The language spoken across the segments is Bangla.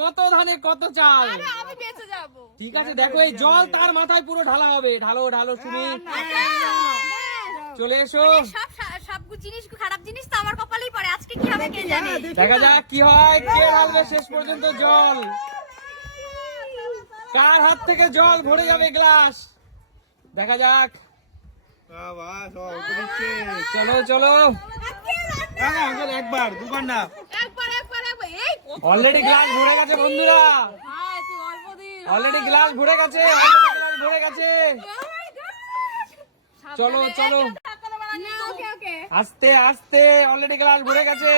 কত ধানে কত চাল। আমি বেঁচে যাব। ঠিক আছে, দেখো এই জল তার মাথায় পুরো ঢালা হবে। ঢালো ঢালো শুনি। চলে এসো। সব জিনিস খারাপ জিনিস তো আমার কপালেই পড়ে। আজকে কি হবে কে জানে। দেখা যাক কি হয়। কে ঢালবে শেষ পর্যন্ত জল। কার হাত থেকে জল ভরে যাবে গ্লাস। দেখা যাক। চলো চলো। একবার দুবার না, অলরেডি গ্লাস ভরে গেছে বন্ধুরা। অলরেডি গ্লাস ভরে গেছে। চলো চলো আস্তে আস্তে। অলরেডি গ্লাস ভরে গেছে।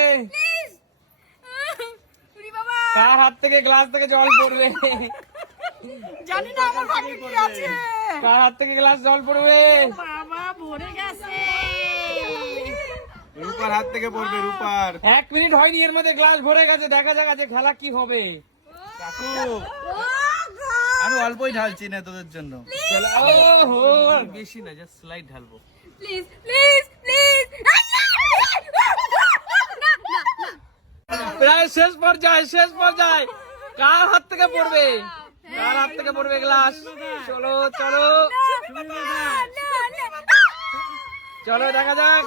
কার হাত থেকে গ্লাস থেকে জল পড়বে জানি না আমার ভাগ্যে কি আছে। কার হাত থেকে গ্লাস জল পড়বে। বাবা ভরে গেছে। রূপার হাত থেকে পড়বে। রূপার 1 মিনিট হয়নি, এর মধ্যে গ্লাস ভরে গেছে। দেখা যাক আজকে খেলা কি হবে। কাকু আমি অল্পই ঢালছি না তোদের জন্য। চলো। ওহো, বেশি না, জাস্ট স্লাইড ঢালবো। Please please please. প্রায় শেষ পর্যায়ে। কার হাত থেকে পড়বে। কার হাত থেকে পড়বে গ্লাস। চলো চলো চলো দেখা যাক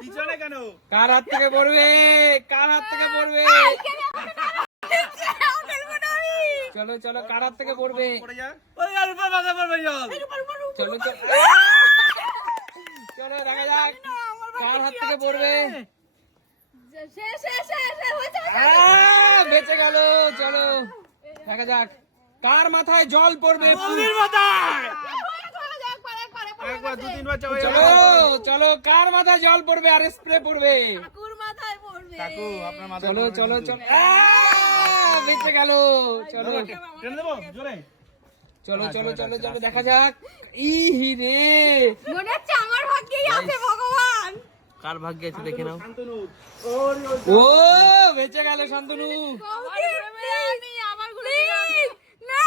পিছনে কেন? কার হাত থেকে পড়বে। কার হাত থেকে পড়বে। চলো চলো কার হাত থেকে পড়বে। চলো চলো চলো দেখা যাক কার হাত থেকে পড়বে। বেঁচে গেল। চলো দেখা যাক কার মাথায় জল পড়বে। একবার দু তিনবার চলো চলো কার মাথায় জল পড়বে আর স্প্রে পড়বে। কাকু আপনার মাথা। চলো চলো চলো। বেঁচে গেল। চলো টেনে দেবো জোরে। চলো চলো চলো চলো দেখা যাক। ইহি রে, মনে হচ্ছে আমার ভাগ্যেই আছে ভগবান। কার ভাগ্যে আছে দেখে নাও। ও বেঁচে গেল শান্তনু। আমার গুলো না।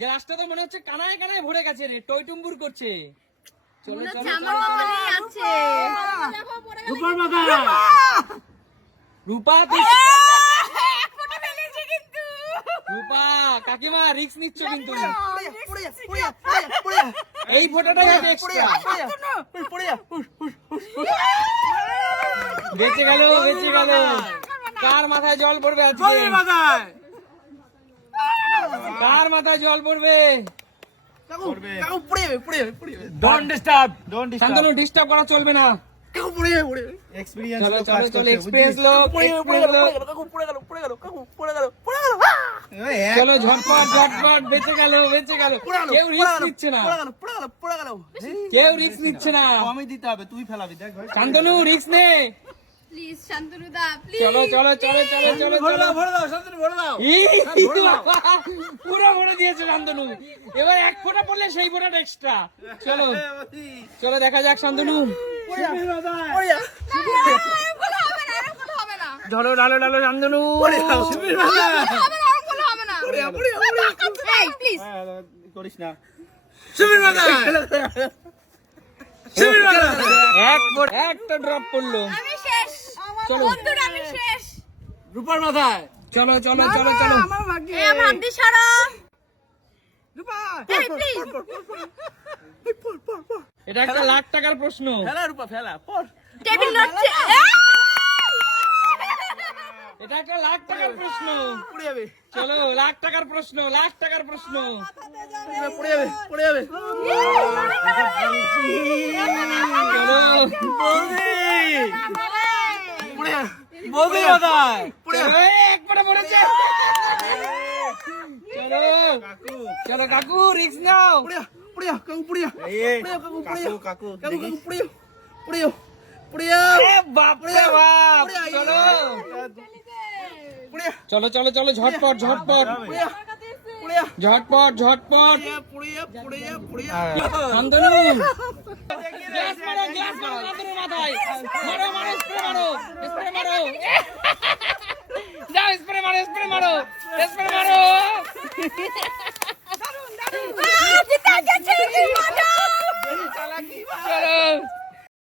গ্লাসটা তো মনে হচ্ছে কানায় কানায় ভরে গেছে রে, টইটুম্বুর করছে। চলো চলো আমার কপালেই আছে। রূপার মাথা। রূপা রূপা কাকিমা রিস্ক নিচ্ছ কিন্তু। এই ফটোটাই আছে এক্সট্রা। বেঁচে গেল। কার মাথায় জল পড়বে আজকে। কার মাথায় জল পড়বে। Don't disturb. শান্তনু ডিস্টার্ব করা চলবে না। এক্সপেরিয়েন্স চলো চলো চলো এক্সপ্রেস লোক। চলো ঝটপট বেঁচে গেল। কেউ রিস্ক নিচ্ছে না। কমই দিতে হবে, তুই ফেলাবি। দেখ ভাই শান্তনু রিস্ক নে। প্লিজ শান্তনু দা প্লিজ। চলো পুরো ভরে দিয়েছে শান্তনু। এবার এক ফোঁটা পড়লে সেই ফোঁটাটা এক্সট্রা। চলো চলো দেখা যাক শান্তনু। ঢালো শান্তনু। করিস না। একটা ড্রপ পড়লো। চলো রূপার মাথায়। চলো ভাগ্যে সারা। এটা একটা লাখ টাকার প্রশ্ন। ফেলা রূপা ফেলা পড়। টেবিল নড়ছে। এটা একটা লাখ টাকার প্রশ্ন। পড়ে যাবে। চলো লাখ টাকার প্রশ্ন। পড়ে যাবে। চলো বৌদি মাথায়। চলো, এক ফোঁটা পড়েছে। চলো কাকু রিস্ক নাও। বাপরে বাপ। চলো ঝটপট। শান্তনু গ্লাস মারো শান্তনুর মাথায়। মারো স্প্রে মারো। যাও স্প্রে মারো। চলো